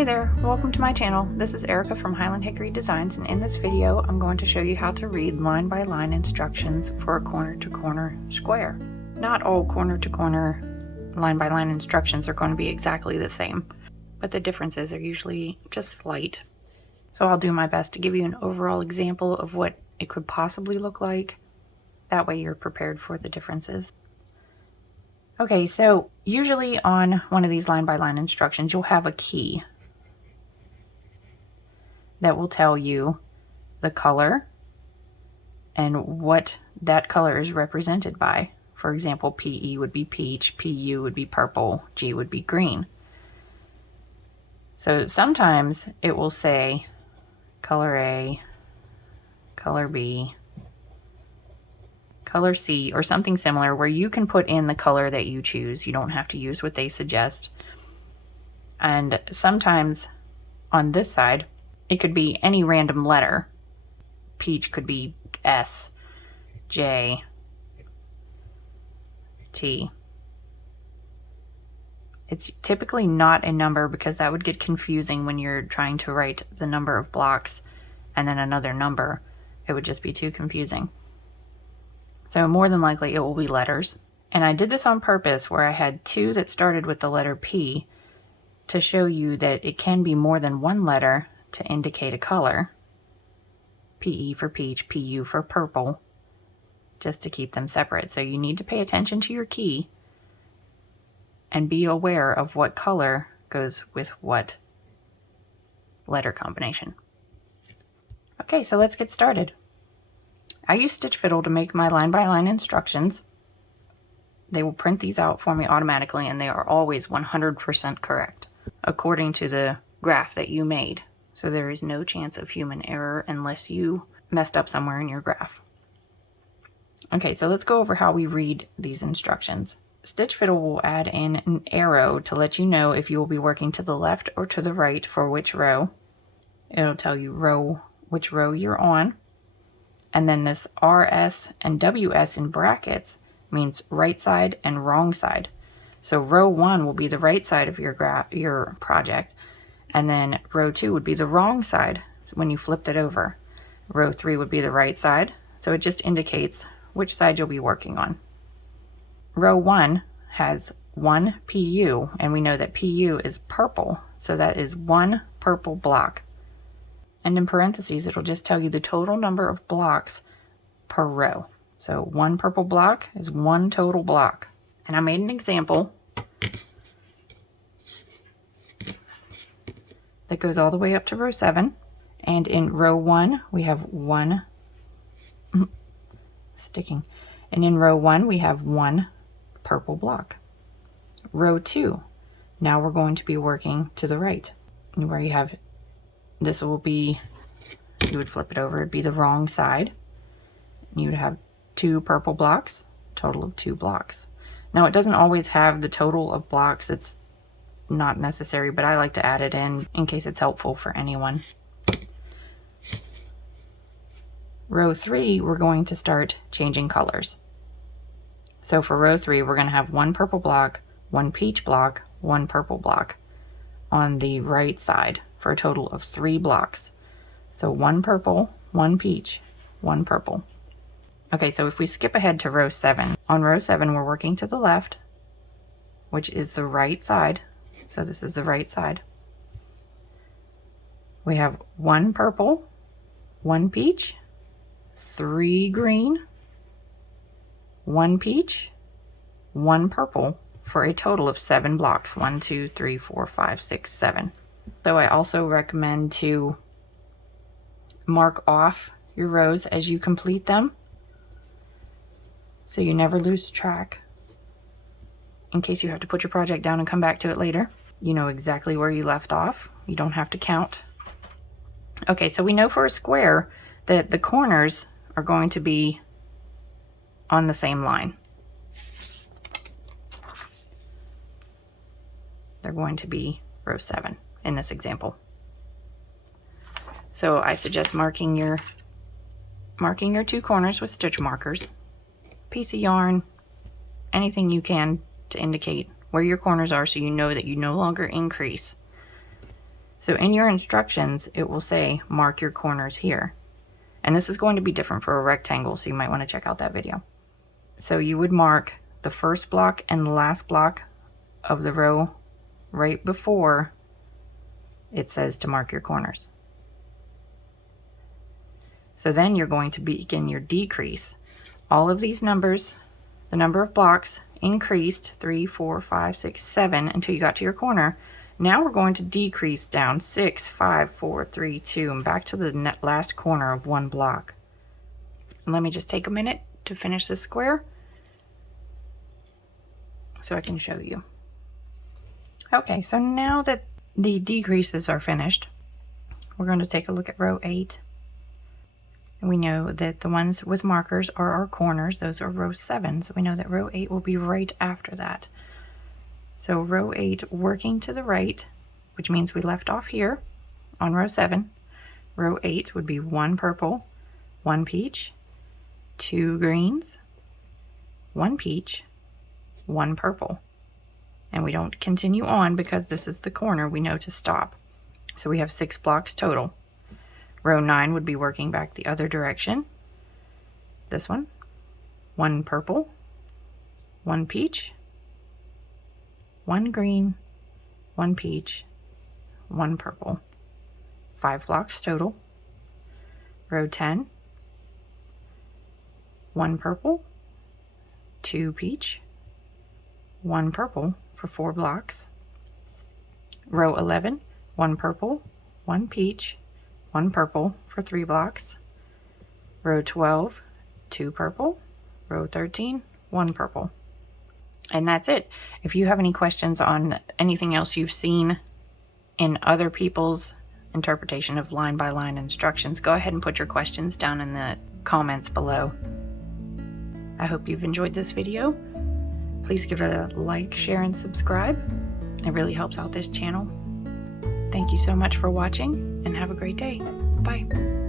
Hey there, welcome to my channel. This is Erica from Highland Hickory Designs, and in this video I'm going to show you how to read line by line instructions for a corner to corner square. Not all corner to corner line by line instructions are going to be exactly the same, but the differences are usually just slight. So I'll do my best to give you an overall example of what it could possibly look like. That way you're prepared for the differences. Okay, so usually on one of these line by line instructions you'll have a key that will tell you the color and what that color is represented by. For example, PE would be peach, PU would be purple, G would be green. So sometimes it will say color A, color B, color C, or something similar where you can put in the color that you choose. You don't have to use what they suggest. And sometimes on this side, it could be any random letter. Peach could be S, J, T. It's typically not a number because that would get confusing when you're trying to write the number of blocks and then another number. It would just be too confusing. So more than likely it will be letters. And I did this on purpose where I had two that started with the letter P to show you that it can be more than one letter to indicate a color. PE for peach, PU for purple, just to keep them separate. So you need to pay attention to your key and be aware of what color goes with what letter combination. Okay, so let's get started. I use Stitch Fiddle to make my line by line instructions. They will print these out for me automatically, and they are always 100% correct according to the graph that you made. So there is no chance of human error unless you messed up somewhere in your graph. Okay, so let's go over how we read these instructions. Stitch Fiddle will add in an arrow to let you know if you will be working to the left or to the right for which row. It'll tell you which row you're on. And then this RS and WS in brackets means right side and wrong side. So row 1 will be the right side of your project. And then row 2 would be the wrong side when you flipped it over. Row 3 would be the right side. So it just indicates which side you'll be working on. Row 1 has one PU, and we know that PU is purple. So that is one purple block. And in parentheses, it'll just tell you the total number of blocks per row. So one purple block is one total block. And I made an example that goes all the way up to row 7. And in row 1, we have one sticking. And in row 1, we have one purple block. Row 2, now we're going to be working to the right. And where you have, this will be, you would flip it over, it'd be the wrong side. You would have two purple blocks, total of 2 blocks. Now it doesn't always have the total of blocks. It's not necessary, but I like to add it in case it's helpful for anyone. Row 3, we're going to start changing colors. So for row 3, we're going to have one purple block, one peach block, one purple block on the right side for a total of 3 blocks. So one purple, one peach, one purple. Okay, so if we skip ahead to row 7, on row 7 we're working to the left, which is the right side. So this is the right side. We have one purple, one peach, 3 green, one peach, one purple for a total of 7 blocks. 1, 2, 3, 4, 5, 6, 7. So I also recommend to mark off your rows as you complete them so you never lose track. In case you have to put your project down and come back to it later, you know exactly where you left off. You don't have to count. Okay, so we know for a square that the corners are going to be on the same line. They're going to be row 7 in this example. So I suggest marking your 2 corners with stitch markers, piece of yarn, anything you can to indicate where your corners are so you know that you no longer increase. So in your instructions, it will say mark your corners here. And this is going to be different for a rectangle, so you might want to check out that video. So you would mark the first block and the last block of the row right before it says to mark your corners. So then you're going to begin your decrease. All of these numbers, the number of blocks increased 3, 4, 5, 6, 7 until you got to your corner. Now we're going to decrease down 6, 5, 4, 3, 2, and back to the last corner of one block. And let me just take a minute to finish this square so I can show you. Okay, so now that the decreases are finished, we're going to take a look at row 8. We know that the ones with markers are our corners. Those are row 7, so we know that row 8 will be right after that. So row 8 working to the right, which means we left off here on row 7. Row 8 would be 1 purple, 1 peach, 2 greens, 1 peach, 1 purple. And we don't continue on because this is the corner, we know to stop. So we have 6 blocks total. Row 9 would be working back the other direction. This one, 1 purple, 1 peach, 1 green, 1 peach, 1 purple. 5 blocks total. Row 10, 1 purple, 2 peach, 1 purple for 4 blocks. Row 11, 1 purple, 1 peach, 1 purple for 3 blocks. Row 12, 2 purple. Row 13, 1 purple. And that's it. If you have any questions on anything else you've seen in other people's interpretation of line by line instructions, go ahead and put your questions down in the comments below. I hope you've enjoyed this video. Please give it a like, share, and subscribe. It really helps out this channel. Thank you so much for watching, and have a great day. Bye.